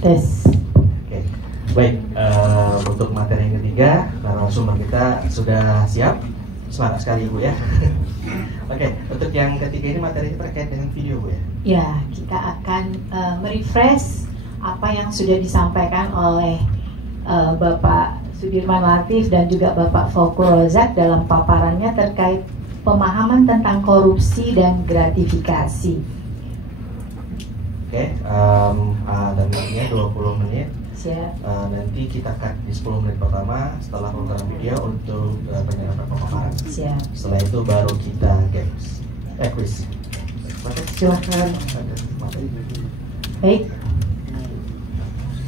Tes. Oke, baik. Untuk materi yang ketiga, narasumber kita sudah siap. Semangat sekali Ibu ya. Oke, untuk yang ketiga ini materinya terkait dengan video Bu ya. Ya, kita akan merefresh apa yang sudah disampaikan oleh Bapak Sudirman Latif dan juga Bapak Faukul Rozak dalam paparannya terkait pemahaman tentang korupsi dan gratifikasi. Oke, dan waktunya 20 menit. Siap. Nanti kita cut di 10 menit pertama setelah program video untuk penyerapan pemaparan. Siap. Setelah itu baru kita games. Quiz. Silakan. Baik.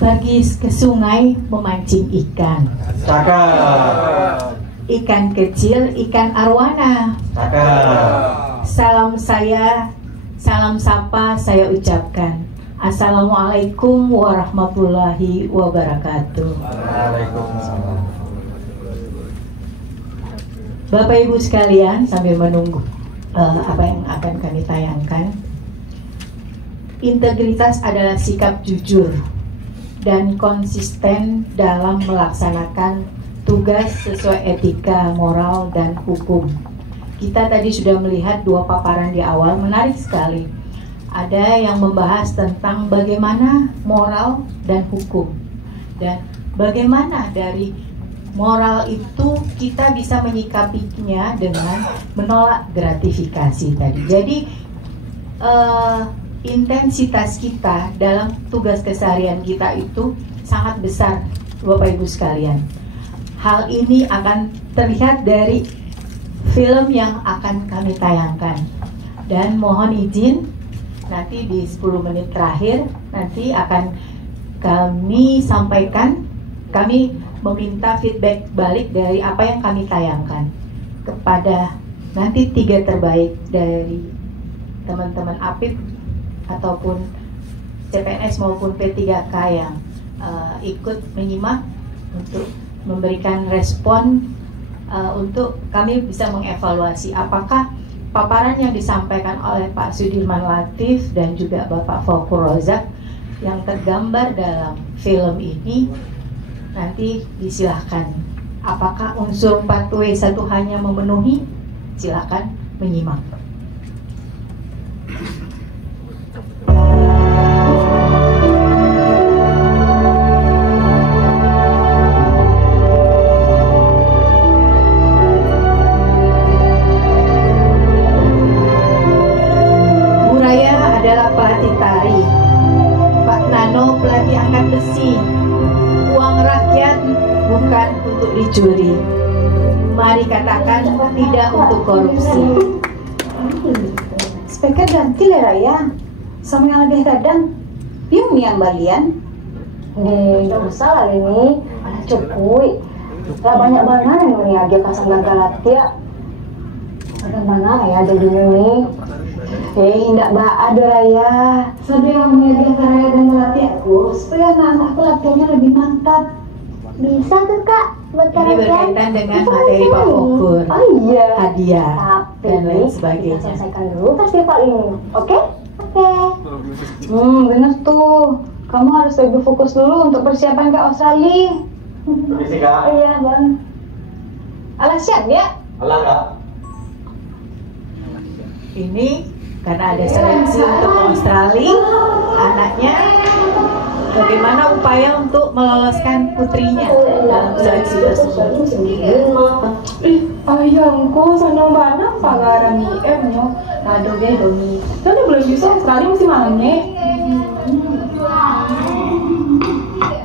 Pergi ke sungai memancing ikan. Cakep. Ikan kecil, ikan arwana. Cakep. Salam sapa saya ucapkan. Assalamualaikum warahmatullahi wabarakatuh. Waalaikumsalam. Bapak Ibu sekalian, sambil menunggu apa yang akan kami tayangkan, integritas adalah sikap jujur dan konsisten dalam melaksanakan tugas sesuai etika, moral, dan hukum. Kita tadi sudah melihat dua paparan di awal, menarik sekali. Ada yang membahas tentang bagaimana moral dan hukum, dan bagaimana dari moral itu kita bisa menyikapinya dengan menolak gratifikasi tadi. Jadi intensitas kita dalam tugas keseharian kita itu sangat besar, Bapak Ibu sekalian. Hal ini akan terlihat dari film yang akan kami tayangkan. Dan mohon izin, nanti di 10 menit terakhir nanti akan kami sampaikan, kami meminta feedback balik dari apa yang kami tayangkan kepada nanti 3 terbaik dari teman-teman APIP ataupun CPNS maupun P3K yang ikut menyimak untuk memberikan respon untuk kami bisa mengevaluasi apakah paparan yang disampaikan oleh Pak Sudirman Latif dan juga Bapak Faukul Rozak yang tergambar dalam film ini nanti disilahkan. Apakah unsur 4W1 hanya memenuhi? Silakan menyimak. Pelatih angkat besi. Uang rakyat bukan untuk dicuri. Mari katakan tidak untuk korupsi. Speaker ganti lah Raya. Sama yang lebih kadang piung yang balian. Tidak usah lah ini. Ada cukup. Gak banyak banget yang meniaga pasang gagal ya. Ada mana ya ada di ini. Tidak ada Raya. Sampai yang meniaga Raya dan melatih aku supaya anak-anakku latihannya lebih mantap. Bisa tuh Kak, buat Ini berkaitan dengan materi Pak Faukul, hadiah dan lain sebagainya. Kita selesaikan dulu festival ini, oke? Oke. Bener tuh. Kamu harus lebih fokus dulu untuk persiapan ke Australia. Permisi Kak. Iya Bang. Alah siap ya? Alah Kak. Ini karena ada seleksi untuk Australia, anaknya bagaimana upaya untuk meloloskan putrinya dalam seleksi tersebut. Ayangku senang banget pagaran IM-nya. Nado deh doni. Kan belum bisa Australia masih mange.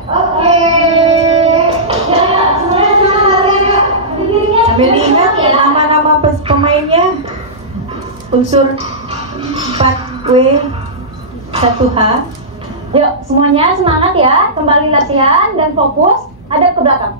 Oke. Sambil diingat nama-nama pemainnya, unsur 4W1H. Yuk semuanya semangat ya, kembali latihan dan fokus, hadap ke belakang.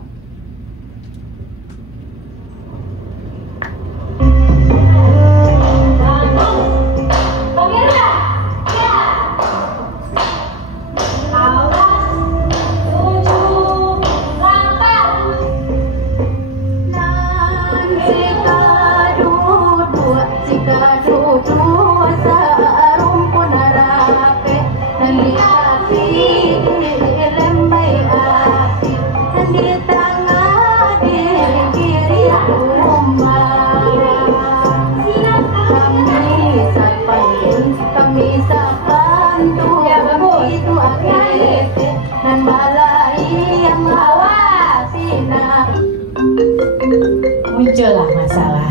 Sa rumpun harape, nalilasi Muncullah masalah.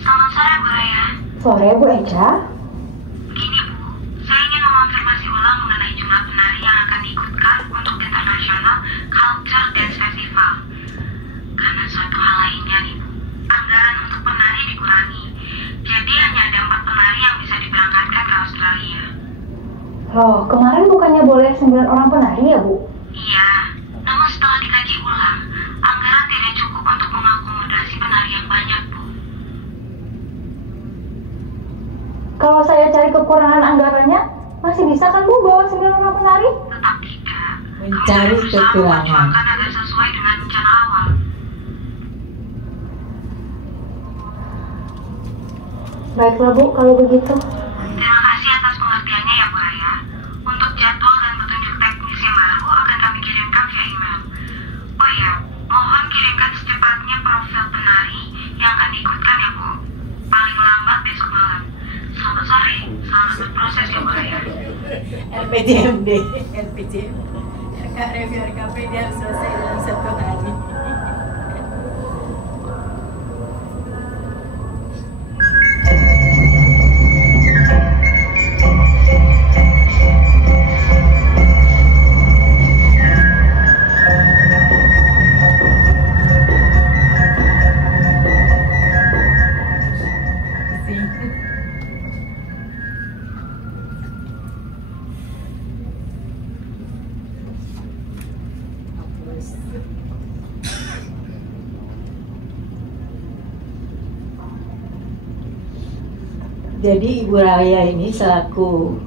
Selamat sore Bu Raya. Sore Bu Eca. Begini Bu, saya ingin mengonfirmasi ulang mengenai jumlah penari yang akan diikutkan untuk International Culture Dance Festival. Karena suatu hal lainnya nih Bu, anggaran untuk penari dikurangi. Jadi hanya ada 4 penari yang bisa diberangkatkan ke Australia. Loh, kemarin bukannya boleh 9 orang penari ya Bu? Iya, namun setelah dikaji ulang, anggaran tidak cukup untuk mengakomodasi penari yang banyak Bu. Kalau saya cari kekurangan anggarannya, masih bisa kan Bu bawa 9 orang penari? Tetap tidak. Mencari kekurangan. Memperjuangkan agar sesuai dengan rencana awal. Baiklah Bu, kalau begitu. Terima kasih atas pengertiannya ya Bu Raya. Untuk jadwal dan petunjuk teknis yang baru akan kami kirimkan via email. Oh ya, mohon kirimkan secepatnya profil penari yang akan diikutkan ya Bu. Paling lambat besok malam. Selamat sore, selamat berproses ya Bu Raya. LPJMD, LPJMD. Review RKP dia harus selesai dalam 1 hari. Jadi Ibu Raya ini selaku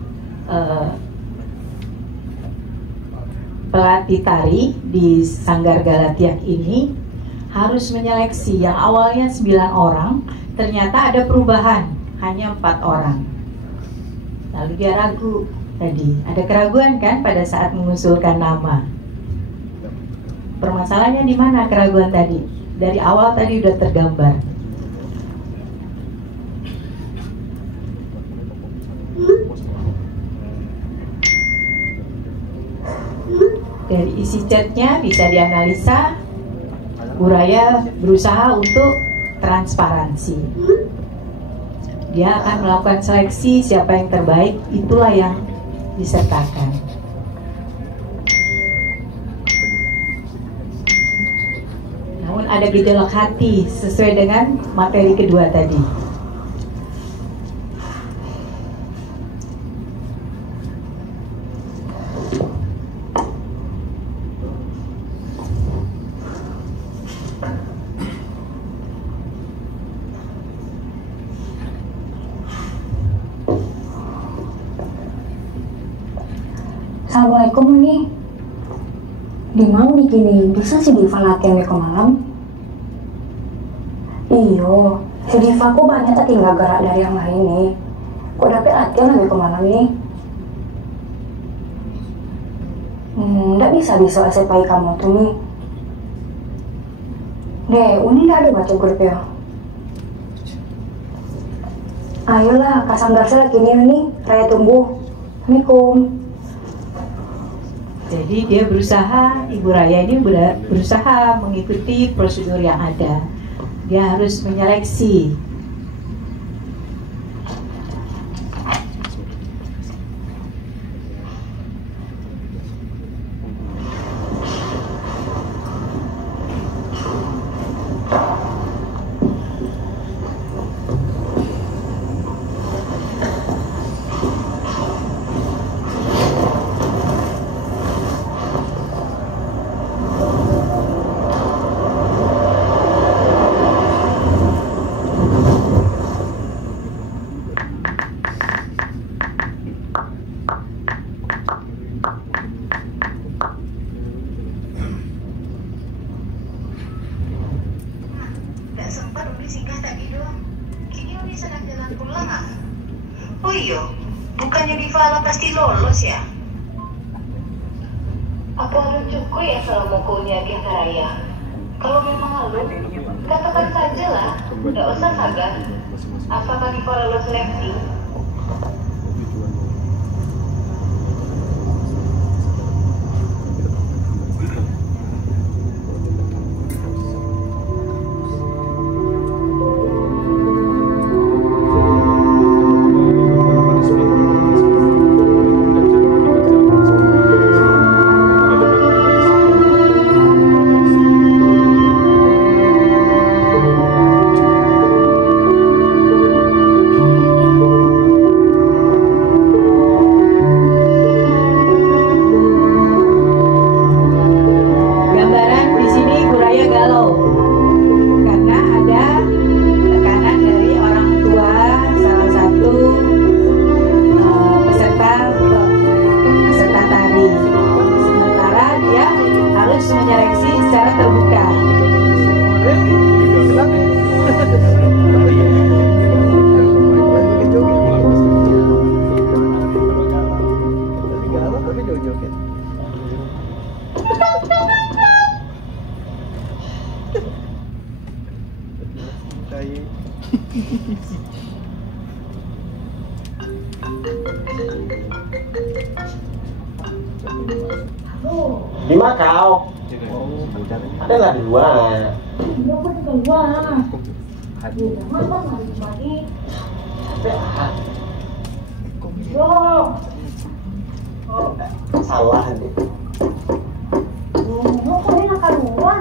pelatih tari di Sanggar Galatiak ini harus menyeleksi yang awalnya 9 orang, ternyata ada perubahan hanya 4 orang. Lalu dia ragu tadi, ada keraguan kan pada saat mengusulkan nama. Permasalahannya di mana keraguan tadi? Dari awal tadi udah tergambar. Dari isi chatnya bisa dianalisa, Bu Raya berusaha untuk transparansi. Dia akan melakukan seleksi siapa yang terbaik, itulah yang disertakan. Namun ada gejolak hati sesuai dengan materi kedua tadi. Assalamualaikum nih. Di mau nih gini, bisa si Diva latihan ke malam? Iyo, si Diva ku banyak tinggal gerak dari yang lain nih. Kok dapet latihan lagi ke malam nih? Nggak bisa SPI kamu tuh nih. Deh, Uni nggak ada baca grup ya? Ayolah, kasang darsa lagi nih, Raya tunggu. Assalamualaikum. Jadi dia berusaha, Ibu Raya ini berusaha mengikuti prosedur yang ada. Dia harus menyeleksi. Oh iya, bukannya Diva pasti lolos ya? Apa lucuku ya selama kuliah Gita Raya? Kalau memang lalu, katakan saja lah, tidak usah sagar. Asalkan Diva lolos seleksi. Di Makau. Ada nggak di luar? Iya, aku di keluar. Masa mari-mari. Yo. Salah nih. Kok ini nak keluar?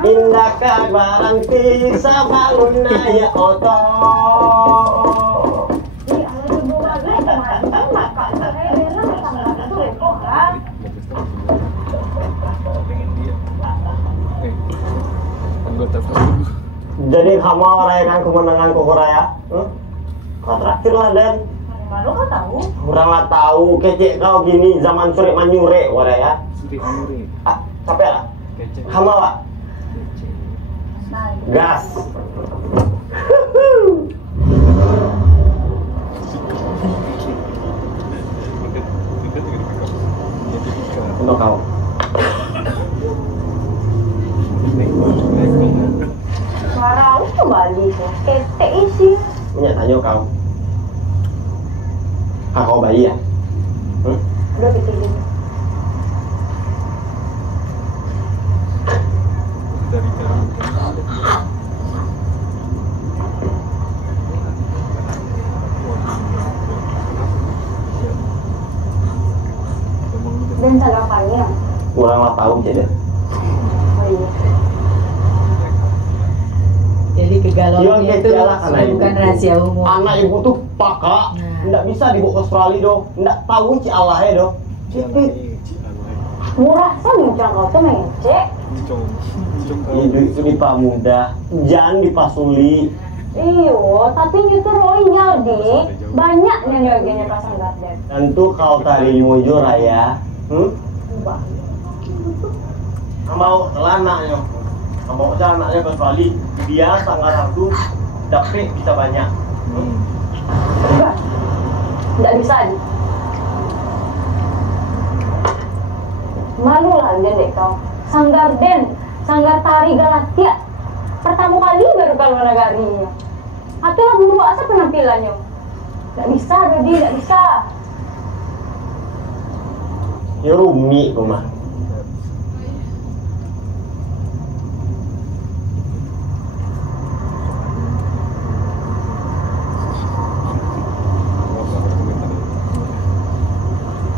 Indah ka barang bisa baluna ya oto. Ih, ala ibu lagi kemarin kan makan. Saya bilang sama itu kok kan. Jadi kamu merayakan kemenangan Korea? Kau terakhir lah Den. Baru kau tahu? Kurang lah tahu kecek kau gini zaman sore manyure Korea. Ah, capek lah. Kamu lah. Gas. Untuk kau. Suara aku kembali kok. Ketek isi. Punya tanya kau. Kau bayi ya? Udah pikirin. Dan tanggapannya? Kurang lah tahu jadi. Oh iya. Jadi kegalauan itu bukan rahasia umum. Anak ibu tuh paka, nggak bisa dibawa ke Australia doh, nggak tahu ci Allah ya doh. Cipit. Murah sih muncang kau tuh mengecek. Hidup itu dipamudah, jangan dipasuli. Iyo, tapi itu royal di banyak nyanyi pasang garden. Tentu kau tadi mujur raya. Mbak. Mau celananya, mau celananya ke Australia, dia tanggal 1 dapat bisa banyak. Enggak. Nggak bisa di. Malu lah dek kau. Sanggar tari Galatia. Pertama kali baru kalau negarinya. Atau lah buru asa penampilannya. Nggak bisa, Dodi, nggak bisa. Ya rumi kau mah.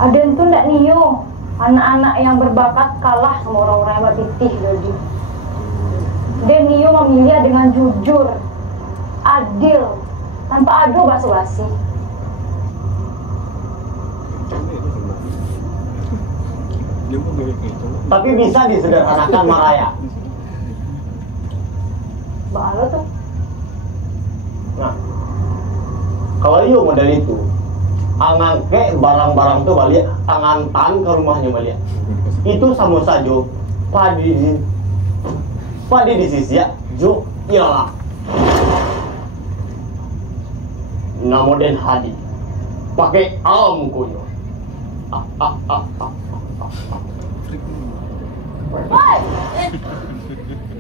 Aden tuh nggak niyo. Anak-anak yang berbakat kalah sama orang-orang yang berpitih, Dodi. Dan Nio memilih dengan jujur, adil, tanpa adu basa-basi. Tapi bisa disederhanakan Maraya. Balo tuh. Nah, kalau iya model itu, angan ke barang-barang tuh balik, tangan tan ke rumahnya balik. Itu sama saja, padi di sisi ya, jo iyalah. Namo den hadi, pakai alam kuyo.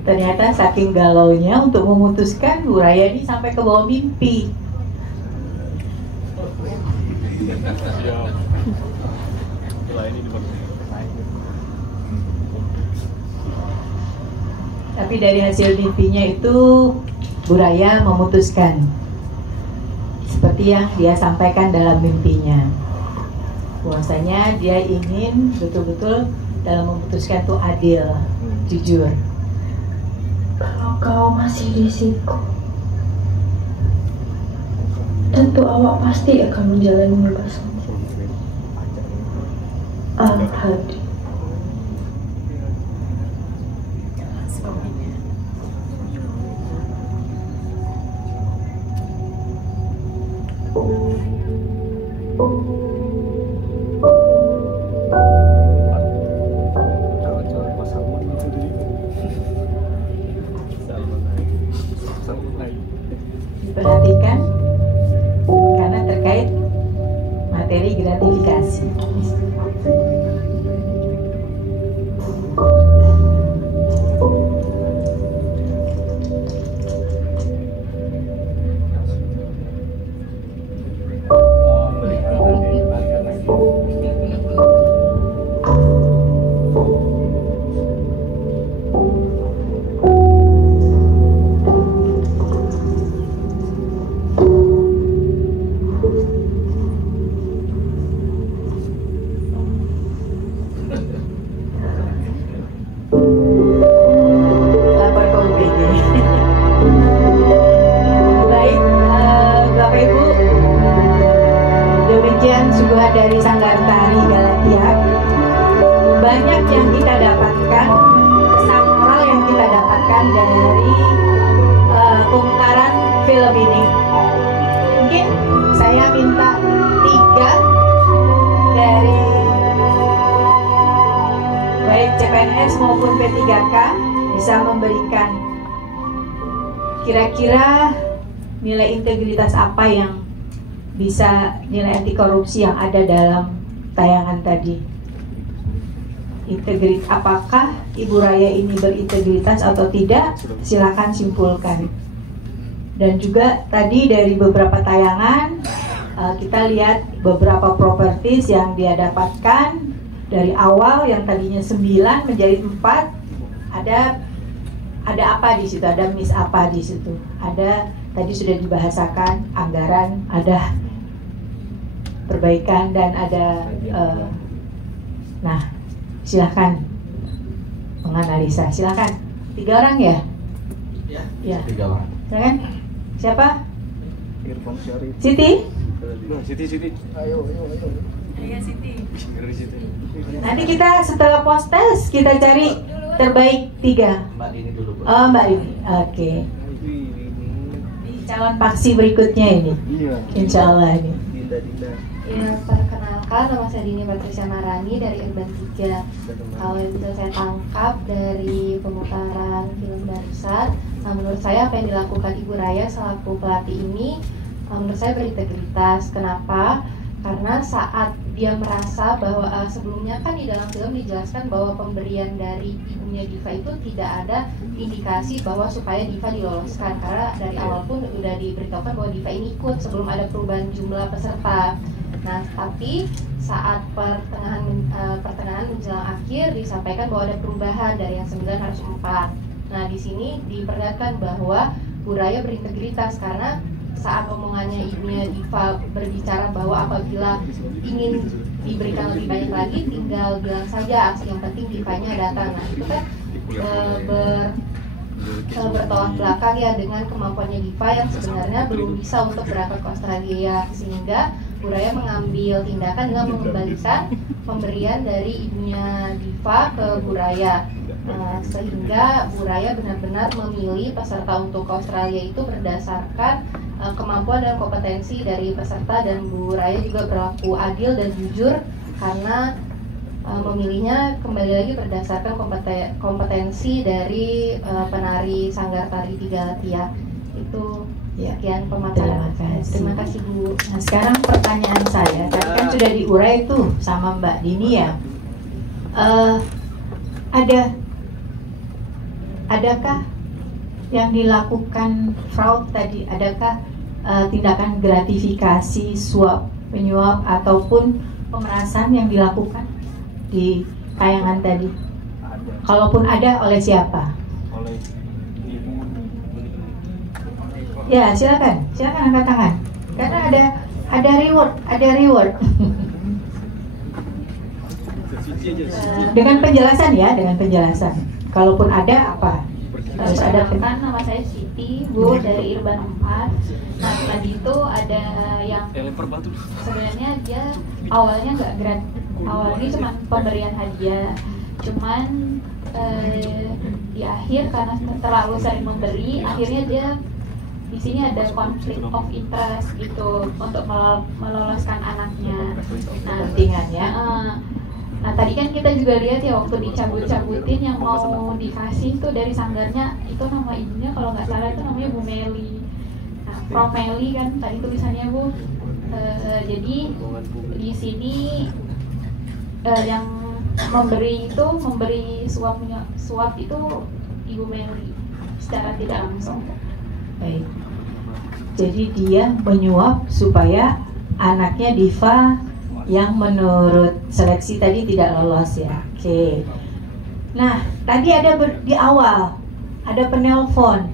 Ternyata saking galaunya untuk memutuskan, Bu Raya ini sampai ke bawah mimpi. Tapi dari hasil mimpinya itu Bu Raya memutuskan seperti yang dia sampaikan dalam mimpinya, bahwasanya dia ingin betul-betul dalam memutuskan itu adil, jujur. Kalau kau masih di situ, tentu awak pasti akan menjalani bebas. Al-Hadi. Perhatikan, karena terkait materi gratifikasi. dari Sanggar Tari Galatia, banyak yang kita dapatkan, pesan moral yang kita dapatkan dari pemutaran film ini. Mungkin saya minta 3 dari baik CPNS maupun P3K bisa memberikan kira-kira nilai integritas apa yang bisa, nilai anti korupsi yang ada dalam tayangan tadi. Apakah Ibu Raya ini berintegritas atau tidak? Silakan simpulkan. Dan juga tadi dari beberapa tayangan kita lihat beberapa properties yang dia dapatkan dari awal yang tadinya 9 menjadi 4. Ada apa di situ? Ada miss apa di situ? Ada, tadi sudah dibahasakan anggaran, ada perbaikan dan ada nah, silahkan menganalisa. Silahkan. 3 orang ya? Ya. 3 orang. Silahkan. Siapa? Siti? Siti. Ayo. Iya, Siti. Nanti kita setelah post test kita cari terbaik 3. Mbak Dini dulu. Oh, Mbak Dini. Oke. Di calon paksi berikutnya ini. Iya. Insya Allah ini. Dinda. Ya, perkenalkan, nama saya Dini Patricia Marani dari Urban 3. Kalau yang bisa saya tangkap dari pemutaran film barusan, menurut saya apa yang dilakukan Ibu Raya selaku pelatih ini menurut saya berintegritas. Kenapa? Karena saat dia merasa bahwa sebelumnya kan di dalam film dijelaskan bahwa pemberian dari ibunya Diva itu tidak ada indikasi bahwa supaya Diva diloloskan, karena dari awal pun sudah diberitahukan bahwa Diva ini ikut sebelum ada perubahan jumlah peserta. Nah, tapi saat pertengahan menjelang akhir disampaikan bahwa ada perubahan dari yang 9 harus 4. Nah, di sini diperlihatkan bahwa Bu Raya berintegritas karena saat omongannya ibunya Diva berbicara bahwa apabila ingin diberikan lebih banyak lagi tinggal bilang saja, yang penting Divanya datang. Nah, itu kan bertolak belakang ya dengan kemampuannya Diva yang sebenarnya belum bisa untuk berangkat ke Australia, sehingga Bu Raya mengambil tindakan dengan mengembalikan pemberian dari ibunya Diva ke Bu Raya. Sehingga Bu Raya benar-benar memilih peserta untuk ke Australia itu berdasarkan kemampuan dan kompetensi dari peserta, dan Bu Raya juga berlaku adil dan jujur karena memilihnya kembali lagi berdasarkan kompetensi dari penari Sanggar Tari Galatia. Itu sekian pemaparan. Terima kasih Bu. Nah, sekarang pertanyaan saya, tadi kan sudah diurai tuh sama Mbak Dini ya. Adakah yang dilakukan fraud tadi? Adakah tindakan gratifikasi, suap, menyuap ataupun pemerasan yang dilakukan di tayangan tadi? Kalaupun ada, oleh siapa? Oleh ibu. Ya, silakan angkat tangan. Karena ada reward. Dengan penjelasan ya, dengan penjelasan. Kalaupun ada apa? Harus ada. Kan nama saya Siti, Bu, dari Urban 4. Nah, tadi itu ada yang sebenarnya dia awalnya nggak awalnya cuma pemberian hadiah, cuman di akhir karena terlalu sering memberi, akhirnya dia di sini ada konflik of interest gitu untuk meloloskan anaknya. Nah, Pentingannya. Nah, tadi kan kita juga lihat ya waktu dicabut-cabutin yang mau dikasih tuh dari sanggarnya, itu nama ibunya kalau nggak salah itu namanya Bu Meli. Nah, Prof Meli kan tadi tulisannya Bu. Jadi di sini yang memberi suap itu Ibu Meli secara tidak langsung. Baik. Jadi dia menyuap supaya anaknya Diva yang menurut seleksi tadi tidak lolos ya. Oke. Nah, tadi ada di awal ada penelpon.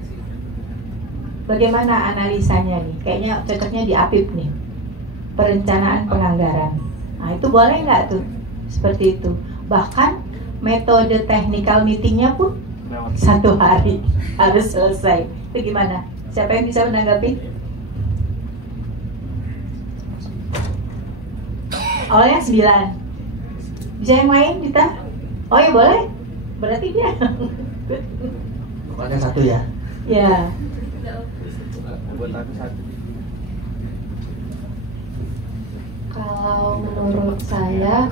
Bagaimana analisanya nih? Kayaknya cocoknya di APIP nih. Perencanaan penganggaran. Nah, itu boleh nggak tuh? Seperti itu. Bahkan metode technical meetingnya pun 1 hari harus selesai. Itu gimana? Siapa yang bisa menanggapi? Awalnya 9. Bisa yang lain, Dita? Oh ya boleh. Berarti dia. Pokoknya 1 ya. Ya. Buat aku 1. Kalau menurut saya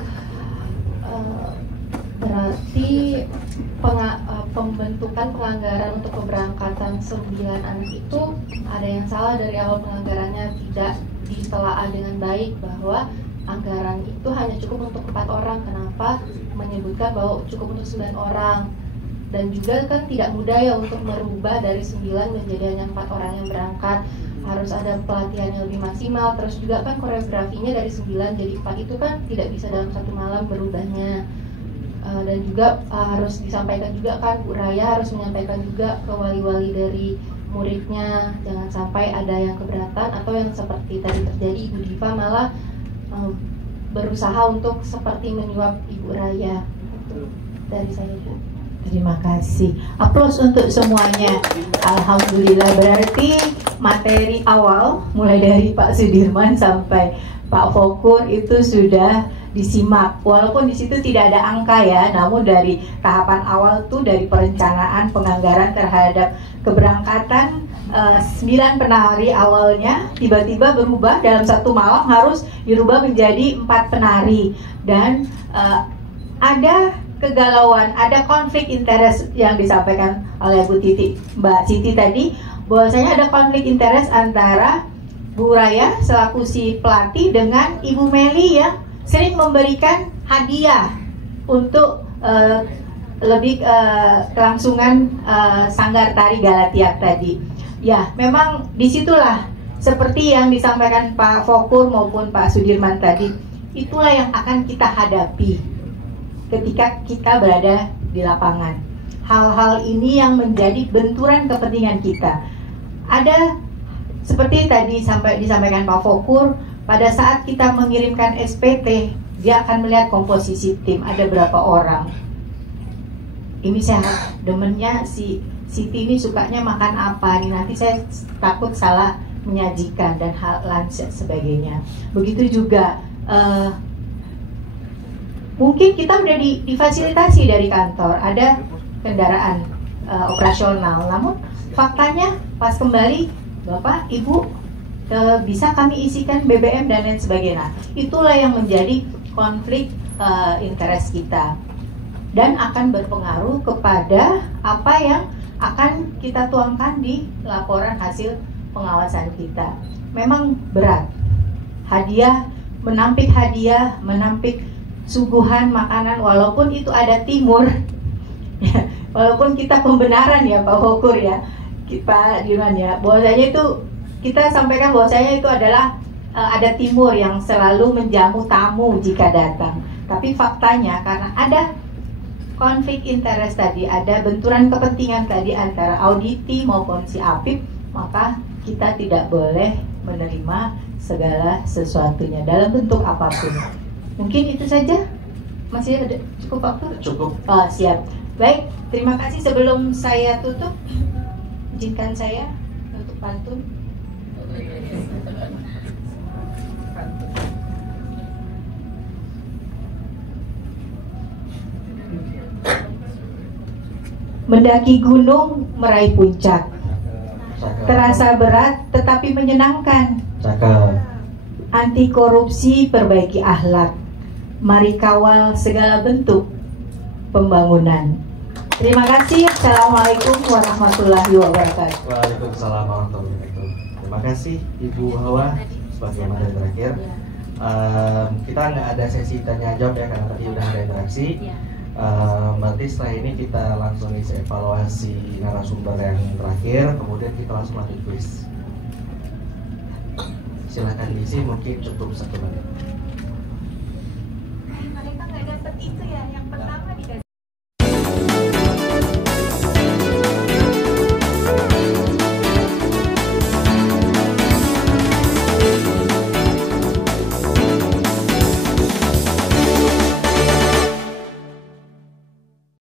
berarti pembentukan penganggaran untuk keberangkatan 9 anak itu ada yang salah dari awal penganggarannya, tidak ditelaah dengan baik bahwa anggaran itu hanya cukup untuk 4 orang. Kenapa menyebutkan bahwa cukup untuk 9 orang? Dan juga kan tidak mudah ya untuk merubah dari 9 menjadi hanya 4 orang yang berangkat. Harus ada pelatihan yang lebih maksimal. Terus juga kan koreografinya dari 9 jadi 4 itu kan tidak bisa dalam 1 malam berubahnya. Dan juga harus disampaikan juga kan, Bu Raya harus menyampaikan juga ke wali-wali dari muridnya. Jangan sampai ada yang keberatan atau yang seperti tadi terjadi, Ibu Diva malah berusaha untuk seperti menyuap Ibu Raya. Itu dari saya, Bu. Terima kasih. Aplaus untuk semuanya. Alhamdulillah, berarti materi awal mulai dari Pak Sudirman sampai Pak Fokur itu sudah disimak. Walaupun di situ tidak ada angka ya, namun dari tahapan awal tuh dari perencanaan penganggaran terhadap keberangkatan 9 penari awalnya tiba-tiba berubah dalam 1 malam harus dirubah menjadi 4 penari dan ada kegalauan, ada konflik interest yang disampaikan oleh Bu Titi, Mbak Siti tadi, bahwasanya ada konflik interest antara Bu Raya selaku si pelatih dengan Ibu Meli yang sering memberikan hadiah untuk lebih kelangsungan Sanggar Tari Galatiak tadi. Ya, memang disitulah seperti yang disampaikan Pak Fokur maupun Pak Sudirman tadi, itulah yang akan kita hadapi ketika kita berada di lapangan. Hal-hal ini yang menjadi benturan kepentingan kita. Ada seperti tadi disampaikan Pak Fokur, pada saat kita mengirimkan SPT, dia akan melihat komposisi tim, ada berapa orang. Ini saya demennya si Siti ini sukanya makan apa nih, nanti saya takut salah menyajikan dan hal lain sebagainya. Begitu juga mungkin kita udah difasilitasi dari kantor, ada kendaraan operasional, namun faktanya pas kembali Bapak, Ibu bisa kami isikan BBM dan lain sebagainya. Itulah yang menjadi konflik interest kita dan akan berpengaruh kepada apa yang akan kita tuangkan di laporan hasil pengawasan kita. Memang berat. Hadiah, menampik suguhan makanan, walaupun itu ada timur, walaupun kita pembenaran ya Pak Fokur ya, Pak Dirman ya, bahwasanya itu kita sampaikan bahwasanya itu adalah ada timur yang selalu menjamu tamu jika datang. Tapi faktanya karena ada konflik interest tadi, ada benturan kepentingan tadi antara auditi maupun si Apip, maka kita tidak boleh menerima segala sesuatunya dalam bentuk apapun. Mungkin itu saja. Masih ada cukup waktu? Cukup. Siap. Baik, terima kasih. Sebelum saya tutup, izinkan saya untuk pantun. Mendaki gunung, meraih puncak, terasa berat tetapi menyenangkan. Anti korupsi, perbaiki akhlak, mari kawal segala bentuk pembangunan. Terima kasih. Assalamualaikum warahmatullahi wabarakatuh. Waalaikumsalam warahmatullahi wabarakatuh. Terima kasih Ibu Hawa sebagai materi terakhir. Kita nggak ada sesi tanya jawab ya karena tadi udah ada interaksi. Berarti setelah ini kita langsung isi evaluasi narasumber yang terakhir, kemudian kita langsung lanjut kuis. Silahkan diisi, mungkin cukup 1 menit. Mereka nggak dapat itu ya, yang pertama.